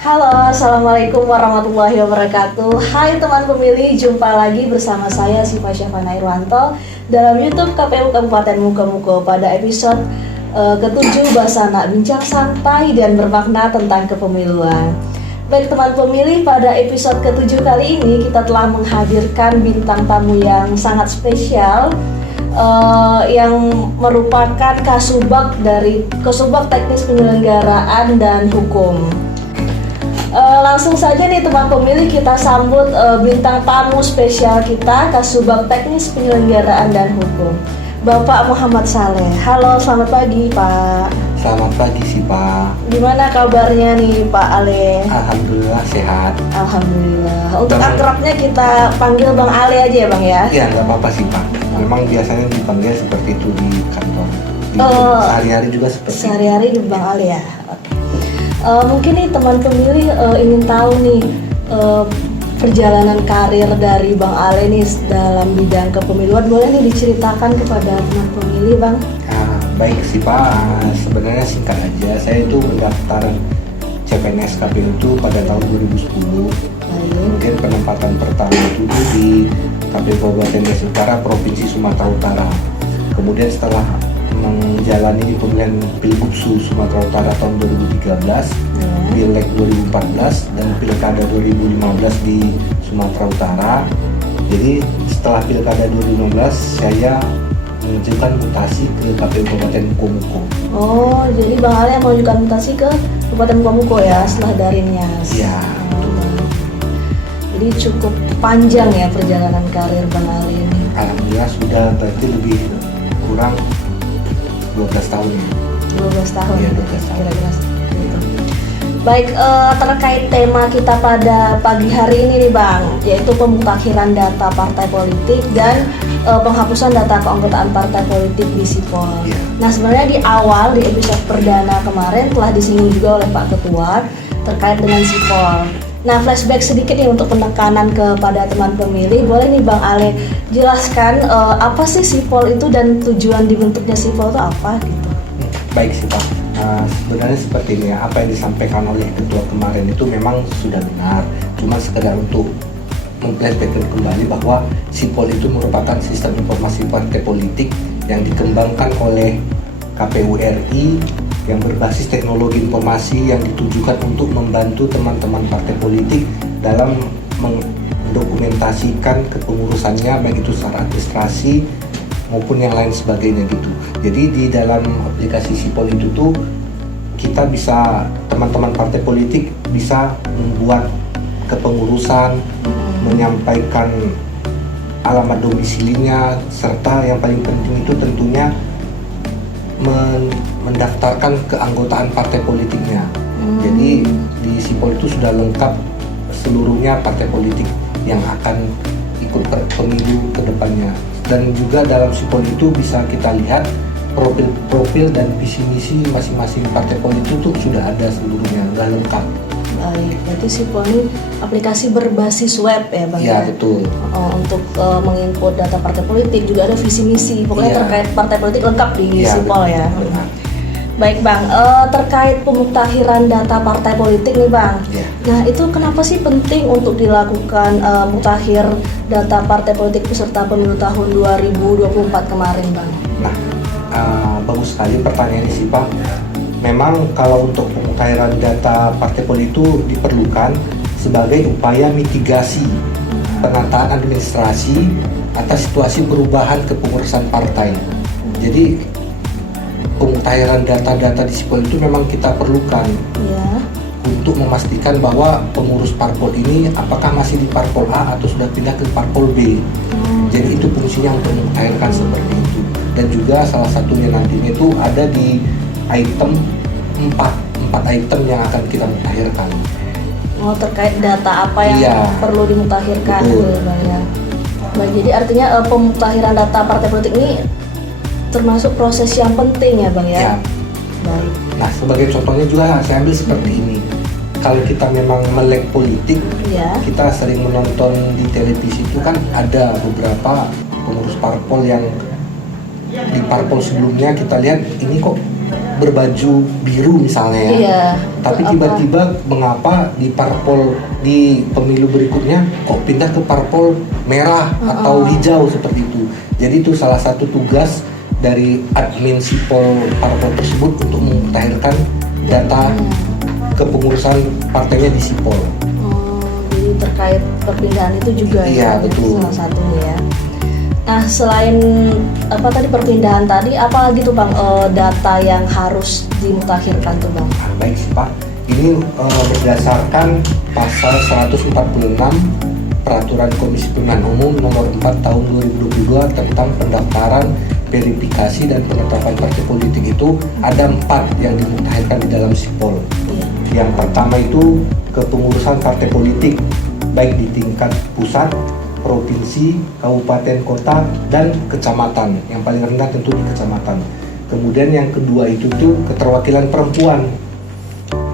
Halo, Assalamualaikum warahmatullahi wabarakatuh. Hai teman pemilih, jumpa lagi bersama saya Siva Syafana Irwanto dalam YouTube KPU Kabupaten Mukomuko pada episode ke-7 Basana Bincang Santai dan Bermakna tentang Kepemiluan. Baik teman pemilih, pada episode ke-7 kali ini kita telah menghadirkan bintang tamu yang sangat spesial, yang merupakan Kasubag dari Kasubag Teknis Penyelenggaraan dan Hukum. Langsung saja nih teman pemilih, kita sambut bintang tamu spesial kita, Kasubag Teknis Penyelenggaraan dan Hukum, Bapak Muhammad Saleh. Halo, selamat pagi Pak. Selamat pagi sih Pak. Gimana kabarnya nih Pak Ale? Alhamdulillah sehat. Alhamdulillah. Untuk akrabnya kita panggil Bang Ale aja ya Bang ya? Iya, nggak apa-apa sih Pak. Memang biasanya dipanggil seperti itu di kantor. Sehari-hari juga seperti itu. Sehari-hari di Bang Ale ya? Mungkin nih teman pemilih ingin tahu nih perjalanan karir dari Bang Ale nih dalam bidang kepemiluan. Boleh nih diceritakan kepada teman pemilih Bang? Baik sih Pak, sebenarnya singkat aja. Saya itu mendaftar CPNS KPU itu pada tahun 2010. Kemudian penempatan pertama itu di KPU Kabupaten Desa Utara, Provinsi Sumatera Utara. Kemudian setelah menjalani pemilihan Pilgubsu Sumatera Utara tahun 2013, Pileg 2014 dan Pilkada 2015 di Sumatera Utara. Jadi setelah Pilkada 2015 saya menunjukkan mutasi ke KPU Kabupaten Mukomuko. Oh, jadi Bang Ale yang menunjukkan mutasi ke Kabupaten Mukomuko ya setelah dari Nias. Iya. Jadi cukup panjang ya perjalanan karir Bang Ale ini. Alhamdulillah sudah berarti lebih kurang 12 tahun ya. 12 tahun. Iya, 12 tahun. Kira-kira gitu. Baik, terkait tema kita pada pagi hari ini nih Bang, yaitu pemutakhiran data partai politik dan penghapusan data keanggotaan partai politik di Sipol. Yeah. Nah sebenarnya di awal di episode perdana kemarin telah disinggung juga oleh Pak Ketua terkait dengan Sipol. Nah flashback sedikit nih untuk penekanan kepada teman pemilih, boleh nih Bang Ale jelaskan apa sih Sipol itu dan tujuan dibentuknya Sipol itu apa gitu? Baik sih Pak. Sebenarnya seperti ini ya, apa yang disampaikan oleh Ketua kemarin itu memang sudah benar. Cuma sekedar untuk memperhatikan kembali bahwa Sipol itu merupakan sistem informasi partai politik yang dikembangkan oleh KPU RI yang berbasis teknologi informasi yang ditujukan untuk membantu teman-teman partai politik dalam mendokumentasikan kepengurusannya, baik itu secara administrasi maupun yang lain sebagainya gitu. Jadi di dalam aplikasi Sipol itu tuh kita bisa, teman-teman partai politik bisa membuat kepengurusan, menyampaikan alamat domisilinya, serta yang paling penting itu tentunya mendaftarkan keanggotaan partai politiknya. Jadi di Sipol itu sudah lengkap seluruhnya partai politik yang akan ikut pemilu ke depannya. Dan juga dalam Sipol itu bisa kita lihat profil-profil dan visi misi masing-masing partai politik itu sudah ada seluruhnya, sudah lengkap. Baik, berarti Sipol ini aplikasi berbasis web ya Bang? Iya betul. Untuk menginput data partai politik, juga ada visi misi, pokoknya terkait partai politik lengkap di Sipol ya. Benar. Baik Bang, terkait pemutakhiran data partai politik nih Bang. Nah itu kenapa sih penting untuk dilakukan mutakhir data partai politik peserta pemilu tahun 2024 kemarin Bang? Nah, bagus sekali pertanyaannya sih Pak. Memang kalau untuk pemutakhiran data partai politik itu diperlukan sebagai upaya mitigasi penataan administrasi atas situasi perubahan kepengurusan partai. Jadi pemutakhiran data-data di Sipol itu memang kita perlukan untuk memastikan bahwa pengurus parpol ini apakah masih di parpol A atau sudah pindah ke parpol B. Jadi itu fungsinya untuk memutakhirkan seperti itu. Dan juga salah satunya nantinya itu ada di item 4 item yang akan kita mutakhirkan. Oh, terkait data apa yang perlu dimutakhirkan gitu Bang ya. Baik, jadi artinya pemutakhiran data partai politik ini termasuk proses yang penting ya Bang ya? Baik. Nah sebagai contohnya juga saya ambil seperti ini. Kalau kita memang melek politik, kita sering menonton di televisi itu kan ada beberapa pengurus parpol yang di parpol sebelumnya kita lihat ini kok berbaju biru misalnya ya. Iya. Tapi Apa? tiba-tiba mengapa di parpol di pemilu berikutnya kok pindah ke parpol merah atau hijau seperti itu. Jadi itu salah satu tugas dari admin sipol parpol tersebut untuk memutahirkan data kepengurusan partainya di sipol. Jadi terkait perpindahan itu juga Iya, ya, betul. salah satunya ya. Nah, selain apa tadi perpindahan tadi, apa lagi tuh Bang data yang harus dimutakhirkan tuh Bang? Baik sih Pak, ini berdasarkan pasal 146 Peraturan Komisi Pemilihan Umum Nomor 4 Tahun 2022 tentang pendaftaran, verifikasi dan penetapan partai politik itu ada 4 yang dimutakhirkan di dalam sipol. Iya. Yang pertama itu kepengurusan partai politik baik di tingkat pusat, provinsi, kabupaten, kota, dan kecamatan. Yang paling rendah tentu di kecamatan. Kemudian yang kedua itu tuh keterwakilan perempuan.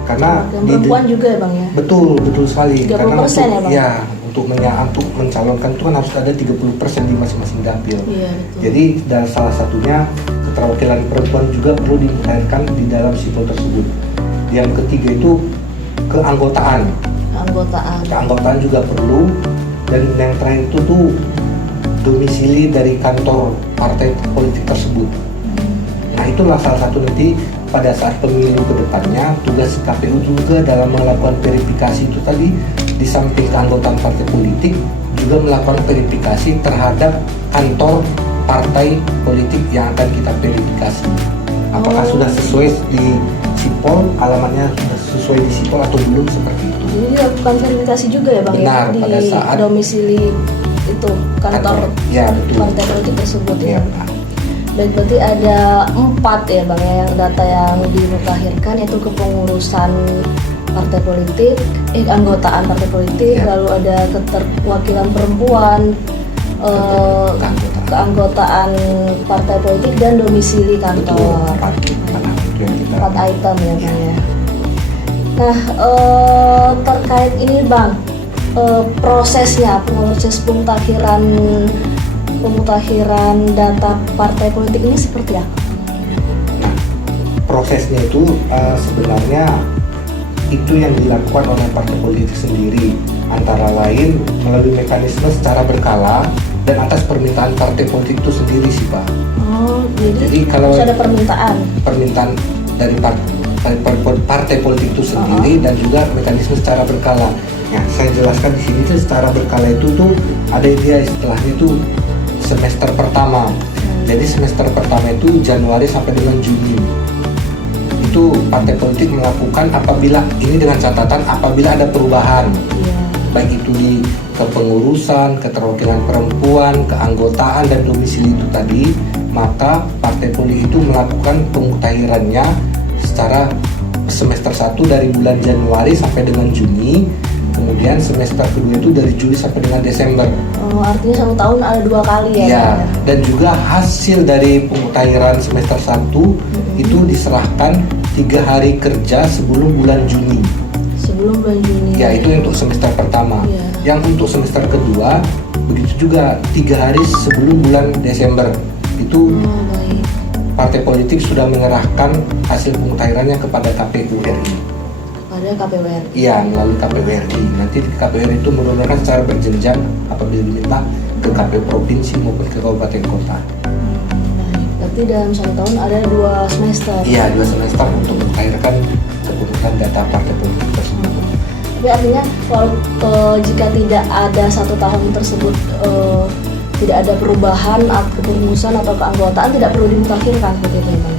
Karena Perempuan juga ya Bang ya? betul sekali. 30% Karena ya, Bang? untuk untuk mencalonkan itu kan harus ada 30% di masing-masing dapil. Iya, betul. Jadi dan salah satunya keterwakilan perempuan juga perlu dimutakhirkan di dalam sipol tersebut. Yang ketiga itu keanggotaan. Keanggotaan juga perlu. Dan yang terakhir itu tuh domisili dari kantor partai politik tersebut. Nah itulah salah satu nanti pada saat pemilu kedepannya tugas KPU juga dalam melakukan verifikasi itu tadi, di samping keanggotaan partai politik juga melakukan verifikasi terhadap kantor partai politik yang akan kita verifikasi. Apakah sudah sesuai di sipol, alamatnya sudah sesuai di sipol atau belum, seperti itu. Jadi dilakukan verifikasi juga ya Bang Benar, ya? Di pada saat domisili itu kantor ya, betul. partai politik tersebut ya. Ya, benar. Baik, berarti ada 4 ya Bang ya yang data yang dimutakhirkan, yaitu kepengurusan partai politik, keanggotaan partai politik, Ya. lalu ada keterwakilan perempuan, keanggotaan partai politik dan domisili kantor. Betul, 4 item ya Bang ya. Nah, terkait ini Bang, prosesnya, proses pemutahiran data partai politik ini seperti apa? Nah, prosesnya itu sebenarnya itu yang dilakukan oleh partai politik sendiri, antara lain melalui mekanisme secara berkala dan atas permintaan partai politik itu sendiri sih Pak. Oh, jadi kalau harus ada permintaan dari partai politik itu sendiri dan juga mekanisme secara berkala. Ya, saya jelaskan di sini tuh secara berkala itu tuh ada dia istilahnya itu semester pertama. Jadi semester pertama itu Januari sampai dengan Juni. Itu partai politik melakukan apabila ini dengan catatan apabila ada perubahan. Iya. Baik itu di kepengurusan, keterwakilan perempuan, keanggotaan dan domisili itu tadi, maka partai politik itu melakukan pemutakhirannya secara semester 1 dari bulan Januari sampai dengan Juni, kemudian semester kedua itu dari Juli sampai dengan Desember. Oh, artinya 1 tahun ada 2 kali ya? Iya, Bang, ya? dan juga hasil dari pemutakhiran semester 1 itu diserahkan 3 hari kerja sebelum bulan Juni. Sebelum bulan Juni. Ya, itu untuk semester pertama. Iya. Yang untuk semester kedua begitu juga 3 hari sebelum bulan Desember. Itu Oh, baik. partai politik sudah menyerahkan hasil pemutakhirannya kepada KPU RI. Kepada KPU RI. Iya, melalui KPU RI. Nanti KPU RI itu menurunkan secara berjenjang apabila diminta ke KPU provinsi maupun ke kabupaten kota. Baik. Berarti dalam 1 tahun ada 2 semester. Iya, 2 semester untuk mencairkan kepengurusan data partai politik tersebut. Tapi artinya kalau jika tidak ada 1 tahun tersebut tidak ada perubahan atau kepengurusan atau keanggotaan, tidak perlu dimutakhirkan seperti itu ya Bang?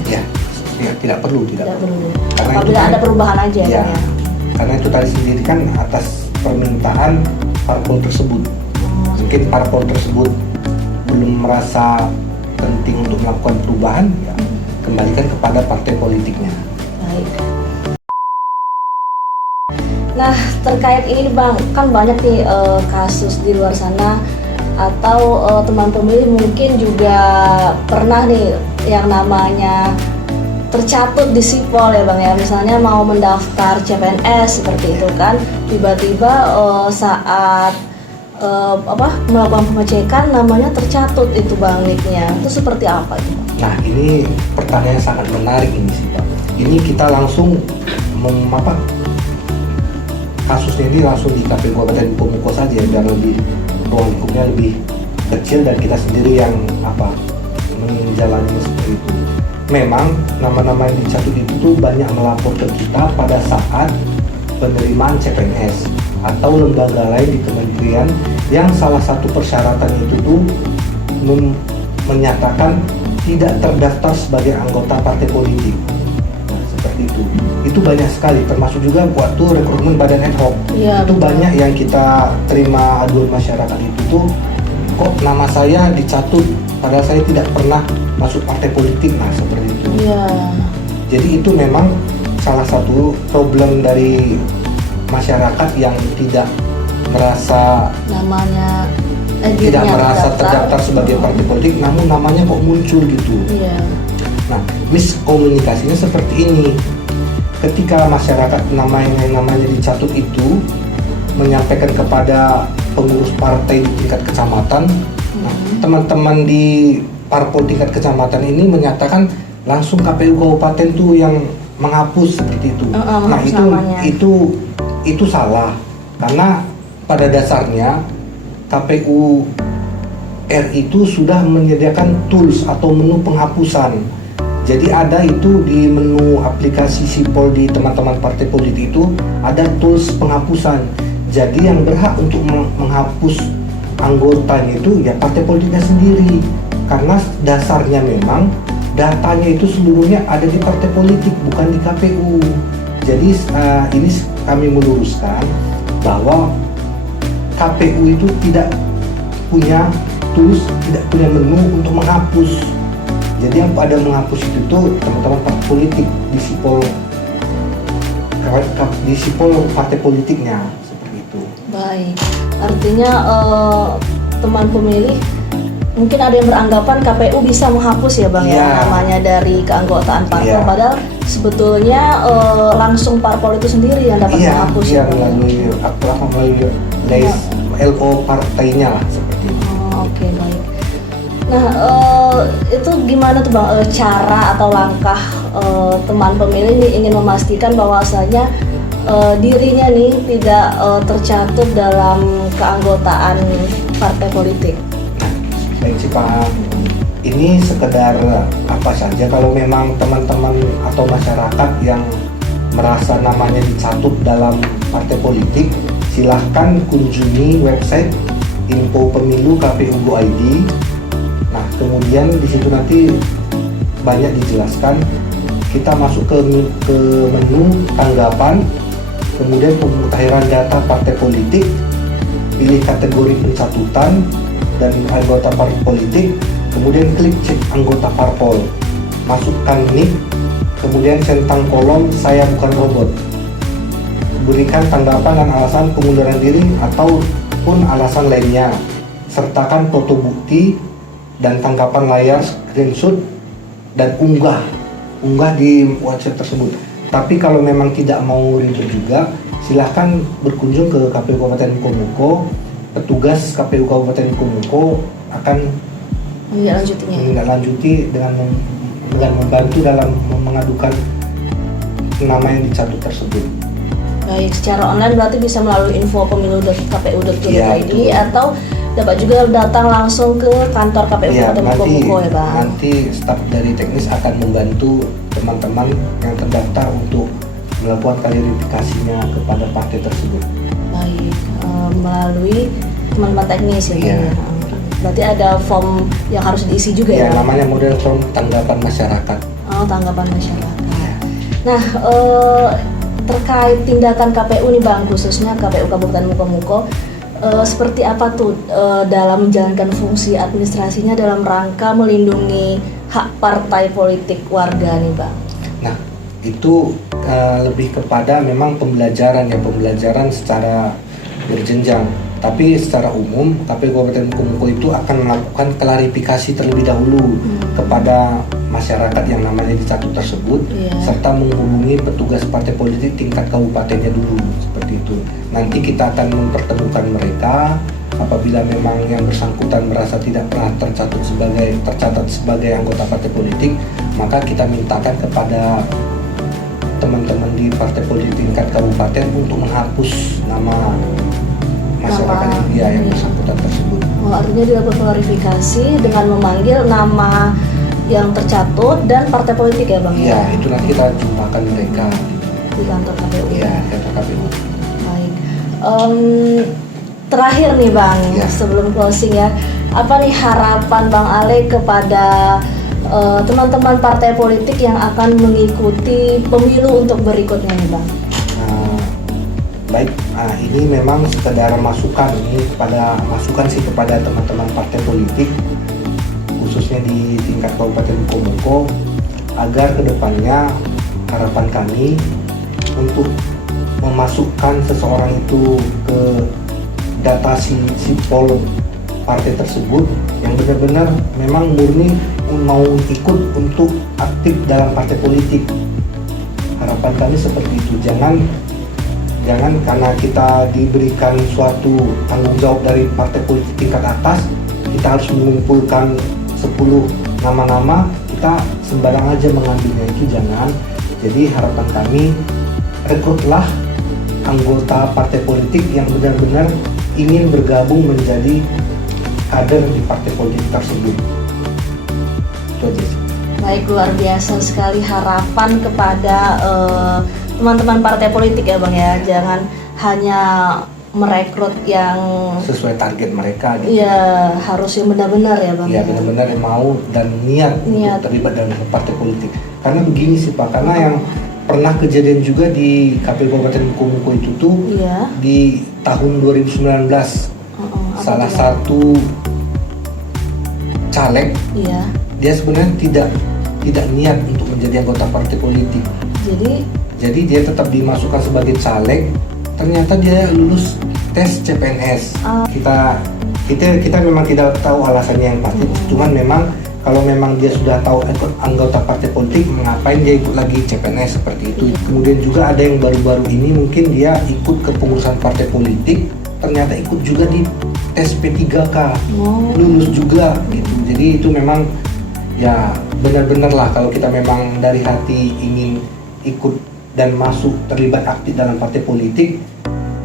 Ya, tidak perlu. Tidak perlu. Karena Apabila itu ada perubahan aja ya, Bang, ya. karena itu tadi sendiri kan atas permintaan parpol tersebut. Mungkin parpol tersebut belum merasa penting untuk melakukan perubahan, ya kembalikan kepada partai politiknya. Baik. Nah, terkait ini Bang, kan banyak nih kasus di luar sana atau teman pemilih mungkin juga pernah nih yang namanya tercatut di sipol ya Bang ya, misalnya mau mendaftar CPNS seperti itu kan, tiba-tiba saat melakukan pengecekan namanya tercatut itu Bang nicknya. Itu seperti apa itu? Nah, ini pertanyaan sangat menarik ini sih Pak. Ini kita langsung kasusnya ini langsung di KPU Kabupaten Komuko saja biar lebih ruang lingkupnya lebih kecil dan kita sendiri yang menjalani seperti itu. Memang nama-nama yang dicatut itu tuh banyak melapor ke kita pada saat penerimaan CPNS atau lembaga lain di kementerian yang salah satu persyaratan itu tuh menyatakan tidak terdaftar sebagai anggota partai politik. Nah, seperti itu. Itu banyak sekali, termasuk juga waktu rekrutmen badan ad hoc. Ya, itu betul. Banyak yang kita terima aduan masyarakat itu tuh, kok nama saya dicatut padahal saya tidak pernah masuk partai politik. Nah, seperti itu. Iya. Jadi itu memang salah satu problem dari masyarakat yang tidak merasa namanya tidak merasa terdaftar sebagai partai politik, namun namanya kok muncul gitu. Iya. Nah, miskomunikasinya seperti ini. Ketika masyarakat namanya dicatut itu menyampaikan kepada pengurus partai di tingkat kecamatan, nah, teman-teman di parpol tingkat kecamatan ini menyatakan langsung KPU kabupaten tuh yang menghapus seperti itu. Nah, itu salah karena pada dasarnya KPU RI itu sudah menyediakan tools atau menu penghapusan. Jadi ada itu di menu aplikasi Sipol di teman-teman partai politik itu ada tools penghapusan. Jadi yang berhak untuk menghapus anggotanya itu ya partai politiknya sendiri. Karena dasarnya memang datanya itu seluruhnya ada di partai politik bukan di KPU. Jadi ini kami meluruskan bahwa KPU itu tidak punya tools, tidak punya menu untuk menghapus. Jadi yang pada menghapus itu tuh teman-teman partai politik di sipol partai politiknya seperti itu. Baik, artinya teman pemilih mungkin ada yang beranggapan KPU bisa menghapus ya Bang ya namanya dari keanggotaan parpol, padahal sebetulnya langsung parpol itu sendiri yang dapat menghapus. Iya, melalui LO partainya lah seperti itu. Oke, baik. Nah, itu gimana tuh Bang cara atau langkah teman pemilih ini ingin memastikan bahwasanya dirinya nih tidak tercatut dalam keanggotaan partai politik? Baik sih Pak, ini sekedar apa saja kalau memang teman-teman atau masyarakat yang merasa namanya dicatut dalam partai politik, silahkan kunjungi website info pemilu KPU.go.id. Nah, kemudian di situ nanti banyak dijelaskan. Kita masuk ke menu tanggapan, kemudian pemutahiran data partai politik, pilih kategori pencatutan dan anggota partai politik, kemudian klik cek anggota parpol, masukkan nick, kemudian centang kolom saya bukan robot, berikan tanggapan dan alasan pengunduran diri ataupun alasan lainnya, sertakan foto bukti dan tanggapan layar screenshot dan unggah di website tersebut. Tapi kalau memang tidak mau ribet juga, silahkan berkunjung ke KPU Kabupaten Komuko. Petugas KPU Kabupaten Komuko akan menindaklanjuti dengan membantu dalam mengadukan nama yang dicatut tersebut. Baik, secara online berarti bisa melalui info pemilu.kpu.go.id atau dapat juga datang langsung ke kantor KPU Kabupaten Komuko ya Bang. Nanti staf dari teknis akan membantu teman-teman yang terdaftar untuk melakukan klarifikasinya kepada partai tersebut. Baik, melalui teman-teman teknis ya. Berarti ada form yang harus diisi juga ya? Namanya model form tanggapan masyarakat. Oh, tanggapan masyarakat. Nah, terkait tindakan KPU nih Bang, khususnya KPU Kabupaten Mukomuko, seperti apa tuh dalam menjalankan fungsi administrasinya dalam rangka melindungi hak partai politik warga nih Bang? Nah, itu lebih kepada memang pembelajaran secara berjenjang. Tapi secara umum KPU Kabupaten Komuko itu akan melakukan klarifikasi terlebih dahulu kepada masyarakat yang namanya dicatut tersebut, serta menghubungi petugas partai politik tingkat kabupatennya dulu, seperti itu. Nanti kita akan mempertemukan mereka, apabila memang yang bersangkutan merasa tidak pernah tercatat sebagai anggota partai politik, maka kita mintakan kepada teman-teman di partai politik tingkat kabupaten untuk menghapus nama masyarakat India yang bersangkutan tersebut. Oh, artinya dilakukan klarifikasi dengan memanggil nama yang tercatut dan partai politik ya Bang? Iya, itu nanti kita jumpakan mereka di kantor KPU. Iya, di kantor KPU. Baik. Terakhir nih Bang, Ya. sebelum closing ya, apa nih harapan Bang Ale kepada teman-teman partai politik yang akan mengikuti pemilu untuk berikutnya nih Bang? Baik, ini memang sekedar masukan sih kepada teman-teman partai politik, khususnya di tingkat Kabupaten Muko agar kedepannya harapan kami untuk memasukkan seseorang itu ke data sipol partai tersebut yang benar-benar memang murni mau ikut untuk aktif dalam partai politik. Harapan kami seperti itu, jangan karena kita diberikan suatu tanggung jawab dari partai politik tingkat atas, kita harus mengumpulkan 10 nama-nama, kita sembarang aja mengambilnya, itu jangan. Jadi harapan kami, rekrutlah anggota partai politik yang benar-benar ingin bergabung menjadi kader di partai politik tersebut. Itu aja sih. Baik, luar biasa sekali harapan kepada teman-teman partai politik ya Bang ya, jangan hanya merekrut yang Sesuai target mereka gitu. Iya, harus yang benar-benar ya Bang. Ya benar-benar yang mau dan niat untuk terlibat dalam partai politik. Karena begini sih Pak, karena yang pernah kejadian juga di KPU Kabupaten Muko itu tuh di tahun 2019 salah satu caleg dia sebenarnya tidak niat untuk menjadi anggota partai politik. Jadi dia tetap dimasukkan sebagai caleg. Ternyata dia lulus tes CPNS. Kita memang tidak tahu alasannya yang pasti. Cuman memang kalau memang dia sudah tahu anggota partai politik, mengapain dia ikut lagi CPNS seperti itu. Kemudian juga ada yang baru-baru ini mungkin dia ikut kepengurusan partai politik, ternyata ikut juga di tes P3K, lulus juga gitu. Jadi itu memang ya benar-benar lah kalau kita memang dari hati ingin ikut dan masuk terlibat aktif dalam partai politik,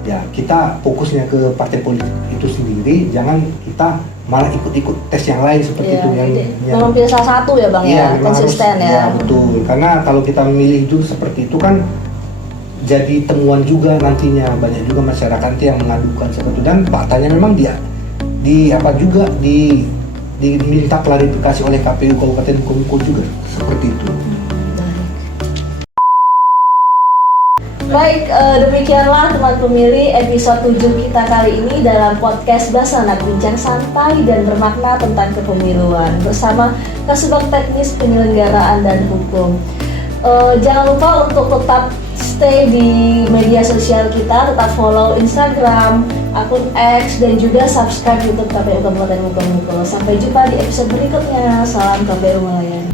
ya kita fokusnya ke partai politik itu sendiri, jangan kita malah ikut-ikut tes yang lain seperti itu yang memang pilih salah satu ya Bang ya, konsisten harus, ya betul, karena kalau kita memilih itu seperti itu kan jadi temuan juga nantinya, banyak juga masyarakat yang mengadukan seperti itu, dan faktanya memang dia diminta klarifikasi oleh KPU Kabupaten Muko juga seperti itu. Baik, demikianlah teman pemilih episode 7 kita kali ini dalam podcast Basanak, bincang santai dan bermakna tentang kepemiluan bersama Kasubag Teknis Penyelenggaraan dan Hukum. Jangan lupa untuk tetap stay di media sosial kita, tetap follow Instagram, akun X, dan juga subscribe YouTube KPU Kabupaten Muko. Sampai jumpa di episode berikutnya. Salam KPU Melayani.